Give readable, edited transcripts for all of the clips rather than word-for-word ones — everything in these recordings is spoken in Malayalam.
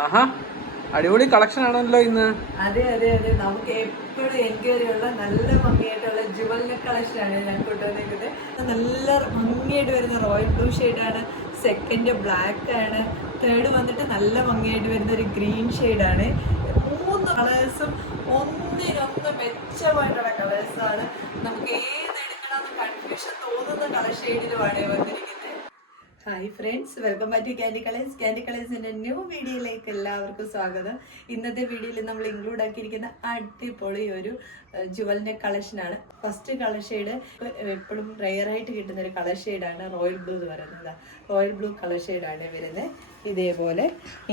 ആഹാ, അടിപൊളി കളക്ഷൻ ആണല്ലോ ഇന്ന്. അതെ അതെ അതെ, നമുക്ക് എപ്പോഴും എൻക്വയറി ഉള്ള നല്ല ഭംഗിയായിട്ടുള്ള ജുവലിന്റെ കളക്ഷൻ ആണ് ഞാൻ കൊണ്ടുവന്നിരിക്കുന്നത്. നല്ല ഭംഗിയായിട്ട് വരുന്ന റോയൽ ബ്ലൂ ഷെയ്ഡാണ്, സെക്കൻഡ് ബ്ലാക്ക് ആണ്, തേർഡ് വന്നിട്ട് നല്ല ഭംഗിയായിട്ട് വരുന്ന ഒരു ഗ്രീൻ ഷെയ്ഡാണ്. മൂന്ന് കളേഴ്സും ഒന്നിനൊന്ന് മെച്ചമായിട്ടുള്ള കളേഴ്സാണ്. നമുക്ക് ഏതെടുക്കണമെന്ന് കൺഫ്യൂഷൻ തോന്നുന്ന കളർ ഷെയ്ഡിലുമാണ് വന്നിരിക്കുന്നത്. Hi friends, welcome back to Candy Colours. Candy കളേഴ്സിൻ്റെ ന്യൂ വീഡിയോയിലേക്ക് എല്ലാവർക്കും സ്വാഗതം. ഇന്നത്തെ വീഡിയോയിൽ നമ്മൾ ഇൻക്ലൂഡ് ആക്കിയിരിക്കുന്ന അടിപൊളി ഒരു ജുവലിൻ്റെ കളക്ഷനാണ്. ഫസ്റ്റ് കളർ ഷെയ്ഡ് എപ്പോഴും റെയറായിട്ട് കിട്ടുന്ന ഒരു കളർ ഷെയ്ഡാണ് റോയൽ ബ്ലൂ എന്ന് പറയുന്നത്. റോയൽ ബ്ലൂ കളർ ഷെയ്ഡാണ് വരുന്നത്. ഇതേപോലെ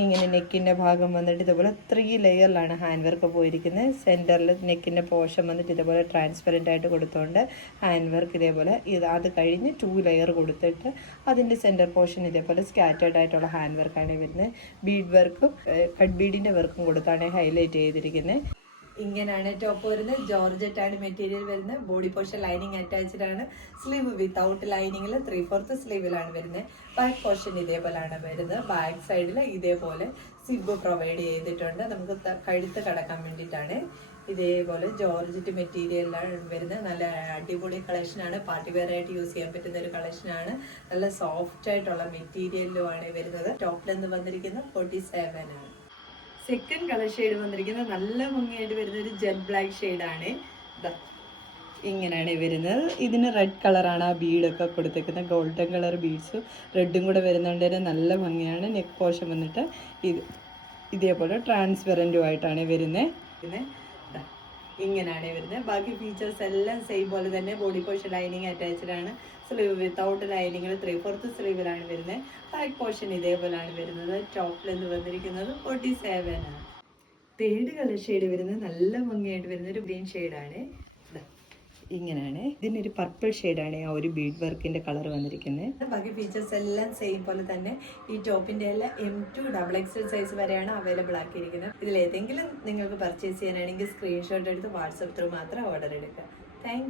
ഇങ്ങനെ നെക്കിൻ്റെ ഭാഗം വന്നിട്ട് ഇതേപോലെ 3 ലെയറിലാണ് ഹാൻഡ് വർക്ക് പോയിരിക്കുന്നത്. സെൻറ്ററിൽ നെക്കിൻ്റെ പോർഷൻ വന്നിട്ട് ഇതേപോലെ ട്രാൻസ്പെറൻ്റ് ആയിട്ട് കൊടുത്തുകൊണ്ട് ഹാൻഡ് വർക്ക് ഇതേപോലെ അത് കഴിഞ്ഞ് 2 ലെയർ കൊടുത്തിട്ട് അതിൻ്റെ സെൻറ്റർ പോർഷൻ ഇതേപോലെ സ്കാറ്റേർഡ് ആയിട്ടുള്ള ഹാൻഡ് വർക്കാണ് വരുന്നത്. ബീഡ് വർക്കും കട്ട് ബീഡിൻ്റെ വർക്കും കൊടുത്താണ് ഹൈലൈറ്റ് ചെയ്തിരിക്കുന്നത്. ഇങ്ങനെയാണ് ടോപ്പ് വരുന്നത്. ജോർജറ്റ് ആണ് മെറ്റീരിയൽ വരുന്നത്. ബോഡി പോർഷൻ ലൈനിങ് അറ്റാച്ച്ഡ് ആണ്. സ്ലീവ് വിത്തൗട്ട് ലൈനിങ്ങിൽ 3/4 സ്ലീവിലാണ് വരുന്നത്. ബാക്ക് പോർഷൻ ഇതേപോലെയാണ് വരുന്നത്. ബാക്ക് സൈഡിൽ ഇതേപോലെ സിബ് പ്രൊവൈഡ് ചെയ്തിട്ടുണ്ട്, നമുക്ക് കഴുത്ത് കടക്കാൻ വേണ്ടിയിട്ടാണ്. ഇതേപോലെ ജോർജറ്റ് മെറ്റീരിയലാണ് വരുന്നത്. നല്ല അടിപൊളി കളക്ഷനാണ്. പാർട്ടി വെയർ ആയിട്ട് യൂസ് ചെയ്യാൻ പറ്റുന്ന ഒരു കളക്ഷനാണ്. നല്ല സോഫ്റ്റ് ആയിട്ടുള്ള മെറ്റീരിയലുമാണ് വരുന്നത്. ടോപ്പ് ലെന്ത് വന്നിരിക്കുന്നത് 47 ആണ്. സെക്കൻഡ് കളർ ഷെയ്ഡ് വന്നിരിക്കുന്നത് നല്ല ഭംഗിയായിട്ട് വരുന്ന ഒരു ജെറ്റ് ബ്ലാക്ക് ഷെയ്ഡാണ്. ഇങ്ങനെയാണ് വരുന്നത്. ഇതിന് റെഡ് കളറാണ് ആ ബീഡൊക്കെ കൊടുത്തേക്കുന്നത്. ഗോൾഡൻ കളർ ബീഡ്സും റെഡും കൂടെ വരുന്നുണ്ട്. നല്ല ഭംഗിയാണ്. നെക്ക് പോർഷൻ വന്നിട്ട് ഇതേപോലെ ട്രാൻസ്പെറൻറ്റും ആയിട്ടാണ് വരുന്നത്. പിന്നെ ഇങ്ങനെയാണ് വരുന്നത്. ബാക്കി ഫീച്ചേഴ്സ് എല്ലാം സെയിം പോലെ തന്നെ. ബോഡി പോർഷൻ ലൈനിങ് അറ്റാച്ച്ഡ് ആണ്. സ്ലീവ് വിത്തൗട്ട് ലൈനിങ്ങിൽ 3/4 സ്ലീവിലാണ് വരുന്നത്. ബാക്ക് പോർഷൻ ഇതേപോലെയാണ് വരുന്നത്. ടോപ്പ് ലെന്ത് വന്നിരിക്കുന്നത് 47 ആണ്. തേർഡ് കളർ ഷെയ്ഡ് വരുന്നത് നല്ല ഭംഗിയായിട്ട് വരുന്ന ഒരു ഗ്രീൻ ഷെയ്ഡാണ്. ഇങ്ങനെയാണ്. ഇതിനൊരു പർപ്പിൾ ഷെയ്ഡാണ് ആ ഒരു ബീഡ് വർക്കിന്റെ കളർ വന്നിരിക്കുന്നത്. ബാക്കി ഫീച്ചേഴ്സ് എല്ലാം സെയിം പോലെ തന്നെ. ഈ ടോപ്പിന്റെ എല്ലാം M2 XXL സൈസ് വരെയാണ് അവൈലബിൾ ആക്കിയിരിക്കുന്നത്. ഇതിൽ ഏതെങ്കിലും നിങ്ങൾക്ക് പർച്ചേസ് ചെയ്യാനാണെങ്കിൽ സ്ക്രീൻഷോട്ട് എടുത്ത് വാട്സപ്പ് ത്രൂ മാത്രം ഓർഡർ എടുക്കുക. താങ്ക്